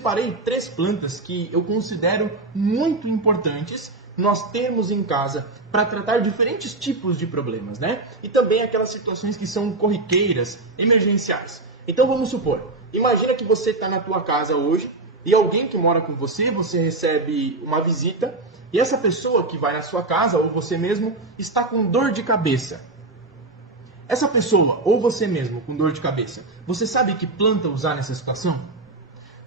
separei 3 plantas que eu considero muito importantes nós termos em casa para tratar diferentes tipos de problemas, né? E também aquelas situações que são corriqueiras, emergenciais. Então vamos supor, imagina que você está na tua casa hoje e alguém que mora com você, você recebe uma visita e essa pessoa que vai na sua casa ou você mesmo está com dor de cabeça. Essa pessoa ou você mesmo com dor de cabeça, você sabe que planta usar nessa situação?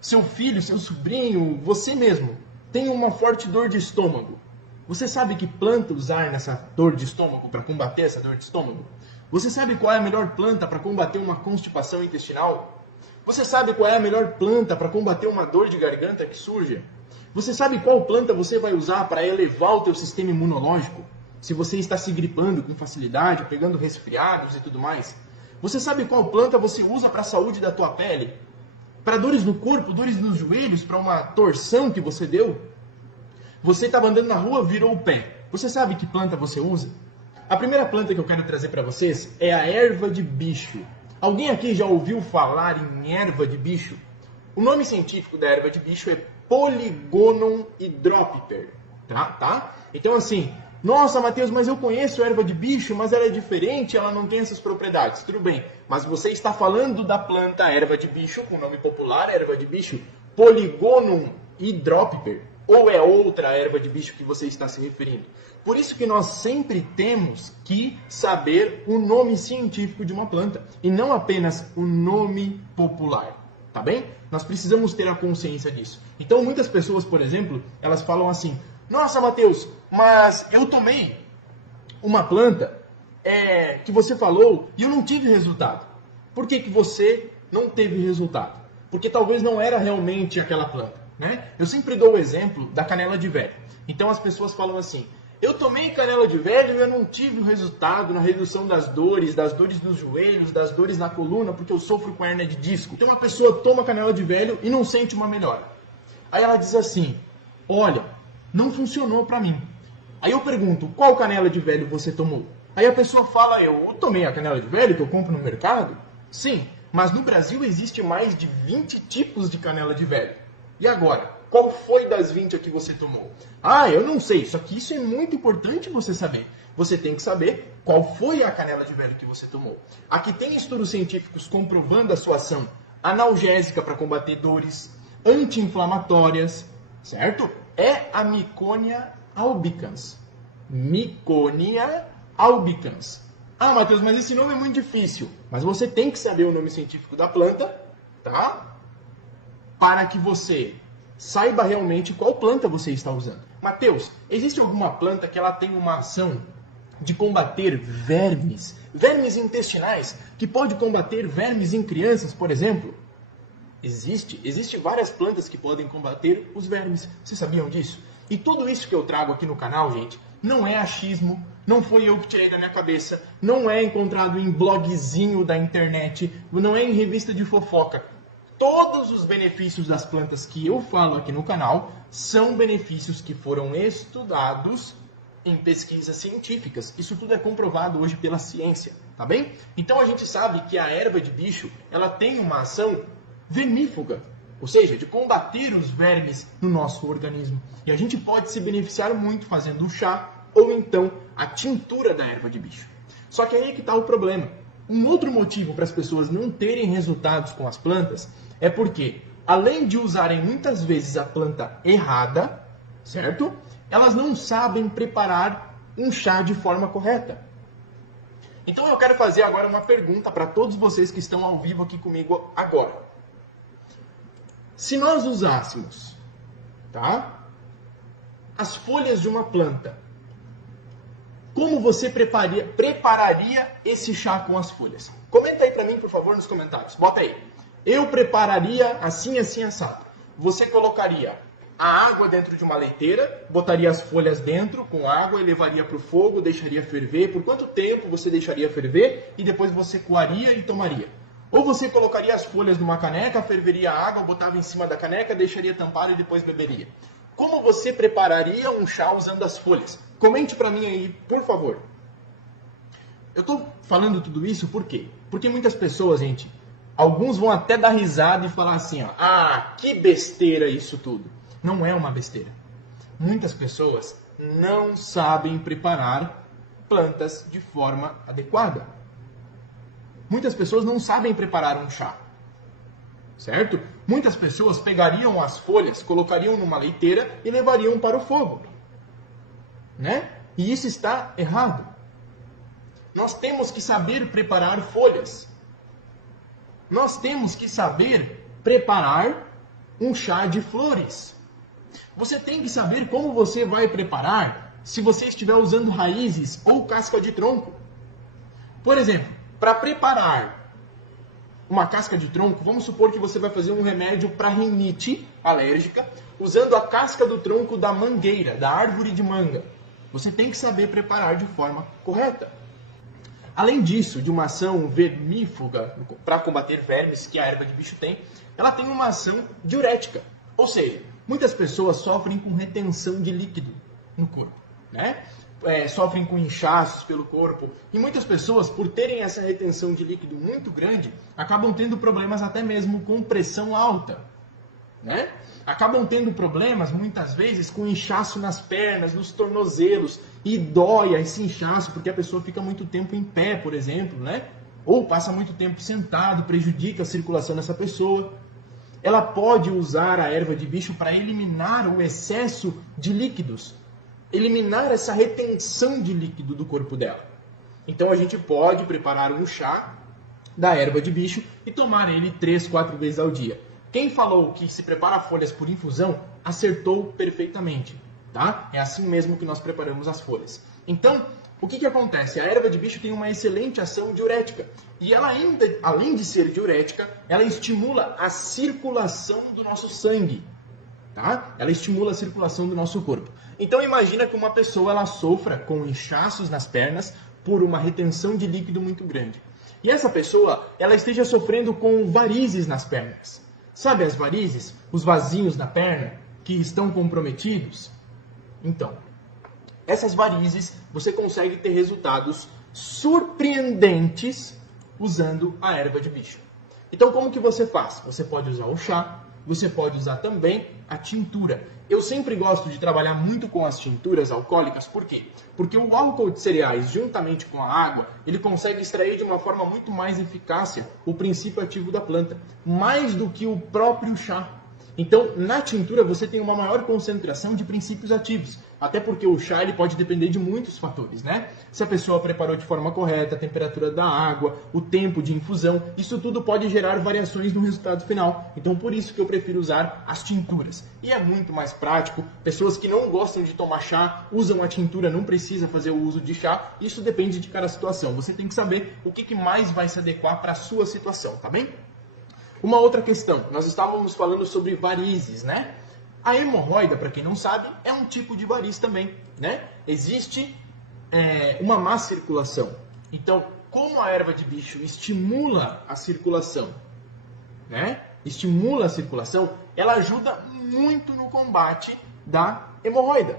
Seu filho, seu sobrinho, você mesmo tem uma forte dor de estômago. Você sabe que planta usar nessa dor de estômago para combater essa dor de estômago? Você sabe qual é a melhor planta para combater uma constipação intestinal? Você sabe qual é a melhor planta para combater uma dor de garganta que surge? Você sabe qual planta você vai usar para elevar o teu sistema imunológico? Se você está se gripando com facilidade, pegando resfriados e tudo mais. Você sabe qual planta você usa para a saúde da tua pele? Para dores no corpo, dores nos joelhos, para uma torção que você deu? Você estava andando na rua, virou o pé. Você sabe que planta você usa? A primeira planta que eu quero trazer para vocês é a erva de bicho. Alguém aqui já ouviu falar em erva de bicho? O nome científico da erva de bicho é Polygonum hydropiper. Tá? Então assim, nossa, Matheus, mas eu conheço erva de bicho, mas ela é diferente, ela não tem essas propriedades. Tudo bem, mas você está falando da planta erva de bicho, com o nome popular, erva de bicho, Polygonum hydropiper, ou é outra erva de bicho que você está se referindo? Por isso que nós sempre temos que saber o nome científico de uma planta, e não apenas o nome popular, tá bem? Nós precisamos ter a consciência disso. Então muitas pessoas, por exemplo, elas falam assim, nossa, Matheus, mas eu tomei uma planta que você falou e eu não tive resultado. Por que você não teve resultado? Porque talvez não era realmente aquela planta, né? Eu sempre dou o exemplo da canela de velho. Então as pessoas falam assim, eu tomei canela de velho e eu não tive o resultado na redução das dores nos joelhos, das dores na coluna, porque eu sofro com hérnia de disco. Então uma pessoa toma canela de velho e não sente uma melhora. Aí ela diz assim, olha, não funcionou para mim. Aí eu pergunto, qual canela de velho você tomou? Aí a pessoa fala, eu tomei a canela de velho que eu compro no mercado? Sim, mas no Brasil existe mais de 20 tipos de canela de velho. E agora, qual foi das 20 a que você tomou? Ah, eu não sei, só que isso é muito importante você saber. Você tem que saber qual foi a canela de velho que você tomou. Aqui tem estudos científicos comprovando a sua ação analgésica para combater dores, anti-inflamatórias, certo? É a Miconia albicans. Miconia albicans. Ah, Matheus, mas esse nome é muito difícil. Mas você tem que saber o nome científico da planta, tá? Para que você saiba realmente qual planta você está usando. Matheus, existe alguma planta que ela tem uma ação de combater vermes? Vermes intestinais, que pode combater vermes em crianças, por exemplo? Existe várias plantas que podem combater os vermes. Vocês sabiam disso? E tudo isso que eu trago aqui no canal, gente, não é achismo, não foi eu que tirei da minha cabeça, não é encontrado em blogzinho da internet, não é em revista de fofoca. Todos os benefícios das plantas que eu falo aqui no canal são benefícios que foram estudados em pesquisas científicas. Isso tudo é comprovado hoje pela ciência, tá bem? Então a gente sabe que a erva de bicho, ela tem uma ação vermífuga, ou seja, de combater os vermes no nosso organismo. E a gente pode se beneficiar muito fazendo o chá ou então a tintura da erva de bicho. Só que aí é que está o problema. Um outro motivo para as pessoas não terem resultados com as plantas é porque, além de usarem muitas vezes a planta errada, certo? Elas não sabem preparar um chá de forma correta. Então eu quero fazer agora uma pergunta para todos vocês que estão ao vivo aqui comigo agora. Se nós usássemos, tá, as folhas de uma planta, como você prepararia esse chá com as folhas? Comenta aí para mim, por favor, nos comentários. Bota aí. Eu prepararia assim, assim, assado. Você colocaria a água dentro de uma leiteira, botaria as folhas dentro com água e levaria para o fogo, deixaria ferver. Por quanto tempo você deixaria ferver e depois você coaria e tomaria? Ou você colocaria as folhas numa caneca, ferveria a água, botava em cima da caneca, deixaria tampado e depois beberia? Como você prepararia um chá usando as folhas? Comente para mim aí, por favor. Eu estou falando tudo isso por quê? Porque muitas pessoas, gente, Alguns vão até dar risada e falar assim, ó, ah, que besteira isso tudo. Não é uma besteira. Muitas pessoas não sabem preparar plantas de forma adequada. Muitas pessoas não sabem preparar um chá, certo? Muitas pessoas pegariam as folhas, colocariam numa leiteira e levariam para o fogo, né? E isso está errado. Nós temos que saber preparar folhas. Nós temos que saber preparar um chá de flores. Você tem que saber como você vai preparar se você estiver usando raízes ou casca de tronco. Por exemplo, para preparar uma casca de tronco, vamos supor que você vai fazer um remédio para rinite alérgica usando a casca do tronco da mangueira, da árvore de manga. Você tem que saber preparar de forma correta. Além disso, de uma ação vermífuga para combater vermes que a erva de bicho tem, ela tem uma ação diurética. Ou seja, muitas pessoas sofrem com retenção de líquido no corpo, né? Sofrem com inchaços pelo corpo. E muitas pessoas, por terem essa retenção de líquido muito grande, acabam tendo problemas até mesmo com pressão alta, né? Acabam tendo problemas, muitas vezes, com inchaço nas pernas, nos tornozelos. E dói esse inchaço porque a pessoa fica muito tempo em pé, por exemplo, né? Ou passa muito tempo sentado, prejudica a circulação dessa pessoa. Ela pode usar a erva de bicho para eliminar o excesso de líquidos, eliminar essa retenção de líquido do corpo dela. Então a gente pode preparar um chá da erva de bicho e tomar ele 3, 4 vezes ao dia. Quem falou que se prepara folhas por infusão, acertou perfeitamente, tá? É assim mesmo que nós preparamos as folhas. Então, o que acontece? A erva de bicho tem uma excelente ação diurética. E ela ainda, além de ser diurética, ela estimula a circulação do nosso sangue, tá? Ela estimula a circulação do nosso corpo. Então, imagina que uma pessoa ela sofra com inchaços nas pernas por uma retenção de líquido muito grande. E essa pessoa, ela esteja sofrendo com varizes nas pernas. Sabe as varizes? Os vasinhos na perna que estão comprometidos? Então, essas varizes você consegue ter resultados surpreendentes usando a erva de bicho. Então, como que você faz? Você pode usar o chá, você pode usar também a tintura. Eu sempre gosto de trabalhar muito com as tinturas alcoólicas, por quê? Porque o álcool de cereais, juntamente com a água, ele consegue extrair de uma forma muito mais eficaz o princípio ativo da planta, mais do que o próprio chá. Então, na tintura você tem uma maior concentração de princípios ativos, até porque o chá ele pode depender de muitos fatores, né? Se a pessoa preparou de forma correta, a temperatura da água, o tempo de infusão, isso tudo pode gerar variações no resultado final. Então, por isso que eu prefiro usar as tinturas. E é muito mais prático. Pessoas que não gostam de tomar chá, usam a tintura, não precisa fazer o uso de chá. Isso depende de cada situação. Você tem que saber o que mais vai se adequar para a sua situação, tá bem? Uma outra questão, nós estávamos falando sobre varizes, né? A hemorroida, para quem não sabe, é um tipo de variz também, né? Existe uma má circulação. Então, como a erva de bicho estimula a circulação, né? Estimula a circulação, ela ajuda muito no combate da hemorroida,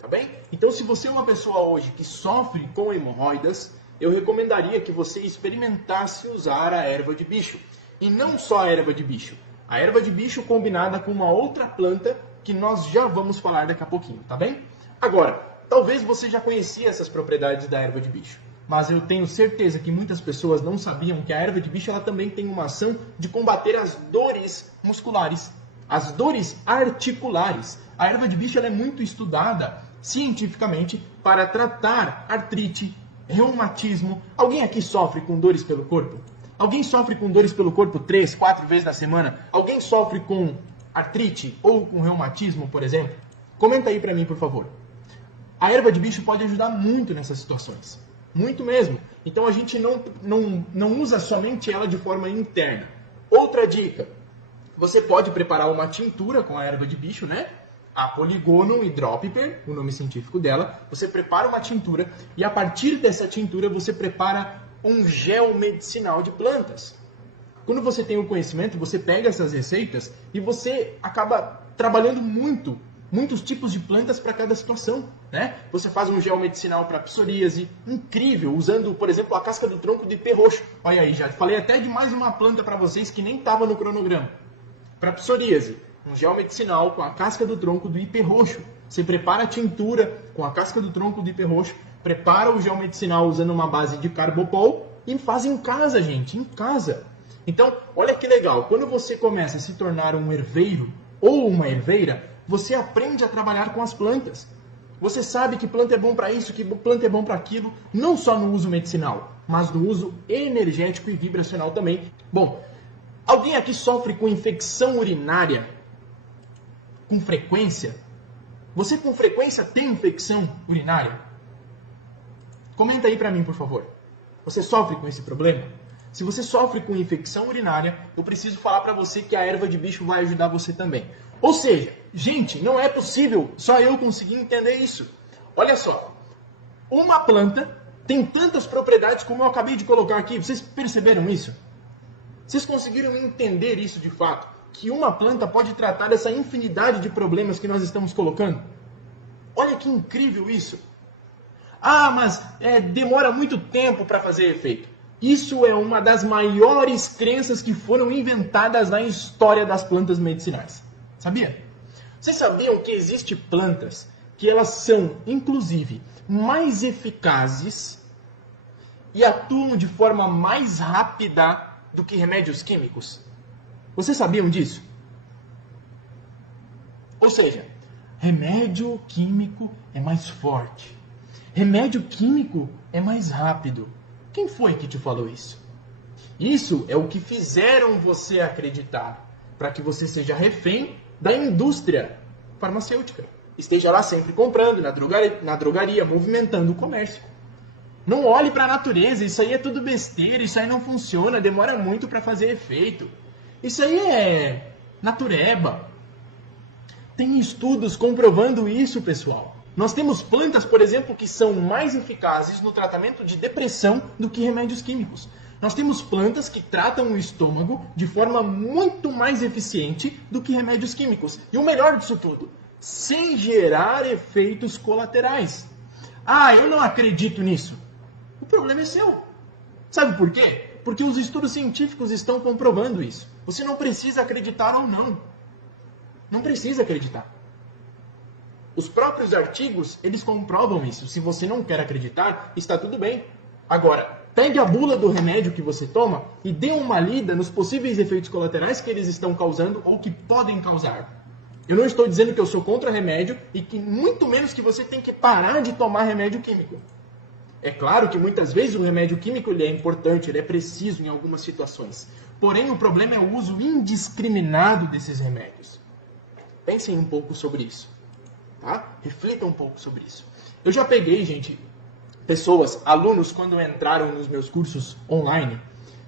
tá bem? Então, se você é uma pessoa hoje que sofre com hemorroidas, eu recomendaria que você experimentasse usar a erva de bicho. E não só a erva de bicho. A erva de bicho combinada com uma outra planta que nós já vamos falar daqui a pouquinho, tá bem? Agora, talvez você já conhecia essas propriedades da erva de bicho, mas eu tenho certeza que muitas pessoas não sabiam que a erva de bicho ela também tem uma ação de combater as dores musculares, as dores articulares. A erva de bicho ela é muito estudada cientificamente para tratar artrite, reumatismo. Alguém aqui sofre com dores pelo corpo? Alguém sofre com dores pelo corpo 3, 4 vezes na semana? Alguém sofre com artrite ou com reumatismo, por exemplo? Comenta aí pra mim, por favor. A erva de bicho pode ajudar muito nessas situações. Muito mesmo. Então a gente não usa somente ela de forma interna. Outra dica. Você pode preparar uma tintura com a erva de bicho, né? A Polygonum hydropiper, o nome científico dela. Você prepara uma tintura e a partir dessa tintura você prepara um gel medicinal de plantas. Quando você tem o conhecimento, você pega essas receitas e você acaba trabalhando muitos tipos de plantas para cada situação. né? Você faz um gel medicinal para psoríase, incrível, usando, por exemplo, a casca do tronco do ipê roxo. Olha aí, já falei até de mais uma planta para vocês que nem estava no cronograma. Para psoríase, um gel medicinal com a casca do tronco do ipê roxo. Você prepara a tintura com a casca do tronco do ipê roxo, prepara o gel medicinal usando uma base de carbopol e faz em casa, gente, em casa. Então, olha que legal, quando você começa a se tornar um herveiro ou uma herveira, você aprende a trabalhar com as plantas. Você sabe que planta é bom para isso, que planta é bom para aquilo, não só no uso medicinal, mas no uso energético e vibracional também. Bom, alguém aqui sofre com infecção urinária com frequência? Você com frequência tem infecção urinária? Comenta aí para mim, por favor. Você sofre com esse problema? Se você sofre com infecção urinária, eu preciso falar para você que a erva de bicho vai ajudar você também. Ou seja, gente, não é possível só eu conseguir entender isso. Olha só, uma planta tem tantas propriedades como eu acabei de colocar aqui. Vocês perceberam isso? Vocês conseguiram entender isso de fato? Que uma planta pode tratar dessa infinidade de problemas que nós estamos colocando? Olha que incrível isso. Ah, mas demora muito tempo para fazer efeito. Isso é uma das maiores crenças que foram inventadas na história das plantas medicinais. Sabia? Vocês sabiam que existem plantas que elas são, inclusive, mais eficazes e atuam de forma mais rápida do que remédios químicos? Vocês sabiam disso? Ou seja, remédio químico é mais forte. Remédio químico é mais rápido. Quem foi que te falou isso? Isso é o que fizeram você acreditar, para que você seja refém da indústria farmacêutica. Esteja lá sempre comprando, na drogaria, movimentando o comércio. Não olhe para a natureza, isso aí é tudo besteira, isso aí não funciona, demora muito para fazer efeito. Isso aí é natureba. Tem estudos comprovando isso, pessoal. Nós temos plantas, por exemplo, que são mais eficazes no tratamento de depressão do que remédios químicos. Nós temos plantas que tratam o estômago de forma muito mais eficiente do que remédios químicos. E o melhor disso tudo, sem gerar efeitos colaterais. Ah, eu não acredito nisso. O problema é seu. Sabe por quê? Porque os estudos científicos estão comprovando isso. Você não precisa acreditar ou não. Não precisa acreditar. Os próprios artigos, eles comprovam isso. Se você não quer acreditar, está tudo bem. Agora, pegue a bula do remédio que você toma e dê uma lida nos possíveis efeitos colaterais que eles estão causando ou que podem causar. Eu não estou dizendo que eu sou contra remédio e que muito menos que você tem que parar de tomar remédio químico. É claro que muitas vezes o remédio químico ele é importante, ele é preciso em algumas situações. Porém, o problema é o uso indiscriminado desses remédios. Pensem um pouco sobre isso. Tá? Reflita um pouco sobre isso. Eu já peguei, gente, pessoas, alunos, quando entraram nos meus cursos online,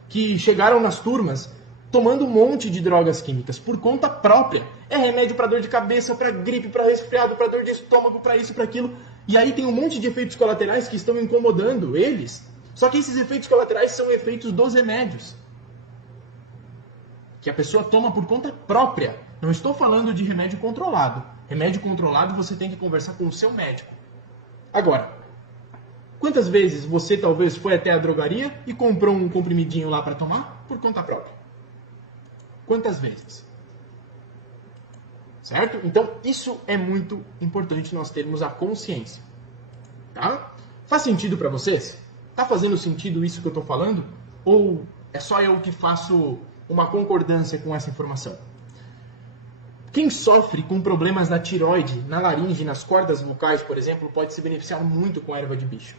que chegaram nas turmas tomando um monte de drogas químicas por conta própria. É remédio para dor de cabeça, para gripe, para resfriado, para dor de estômago, para isso, para aquilo. E aí tem um monte de efeitos colaterais que estão incomodando eles. Só que esses efeitos colaterais são efeitos dos remédios. Que a pessoa toma por conta própria. Não estou falando de remédio controlado. Remédio controlado você tem que conversar com o seu médico. Agora, quantas vezes você talvez foi até a drogaria e comprou um comprimidinho lá para tomar por conta própria? Quantas vezes? Certo? Então, isso é muito importante nós termos a consciência. Tá? Faz sentido para vocês? Tá fazendo sentido isso que eu estou falando? Ou é só eu que faço uma concordância com essa informação? Quem sofre com problemas na tireoide, na laringe, nas cordas vocais, por exemplo, pode se beneficiar muito com a erva de bicho.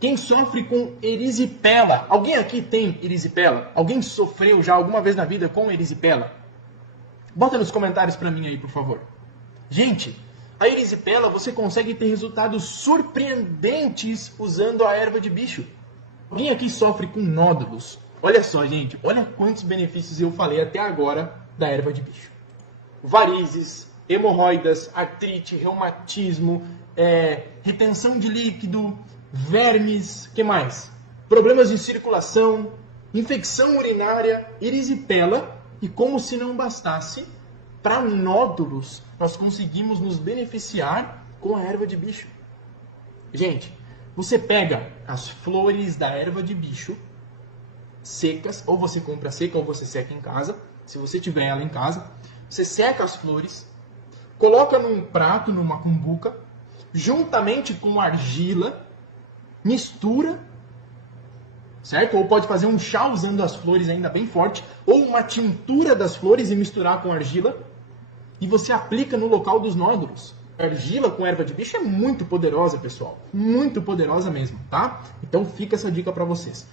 Quem sofre com erisipela, alguém aqui tem erisipela? Alguém sofreu já alguma vez na vida com erisipela? Bota nos comentários para mim aí, por favor. Gente, a erisipela você consegue ter resultados surpreendentes usando a erva de bicho. Alguém aqui sofre com nódulos? Olha só, gente, olha quantos benefícios eu falei até agora da erva de bicho. Varizes, hemorroidas, artrite, reumatismo, retenção de líquido, vermes, que mais? Problemas de circulação, infecção urinária, erisipela e, como se não bastasse, para nódulos nós conseguimos nos beneficiar com a erva de bicho. Gente, você pega as flores da erva de bicho secas, ou você compra seca ou você seca em casa, se você tiver ela em casa, você seca as flores, coloca num prato, numa cumbuca, juntamente com argila, mistura, certo? Ou pode fazer um chá usando as flores ainda bem forte, ou uma tintura das flores e misturar com argila, e você aplica no local dos nódulos. A argila com erva de bicho é muito poderosa, pessoal. Muito poderosa mesmo, tá? Então fica essa dica para vocês.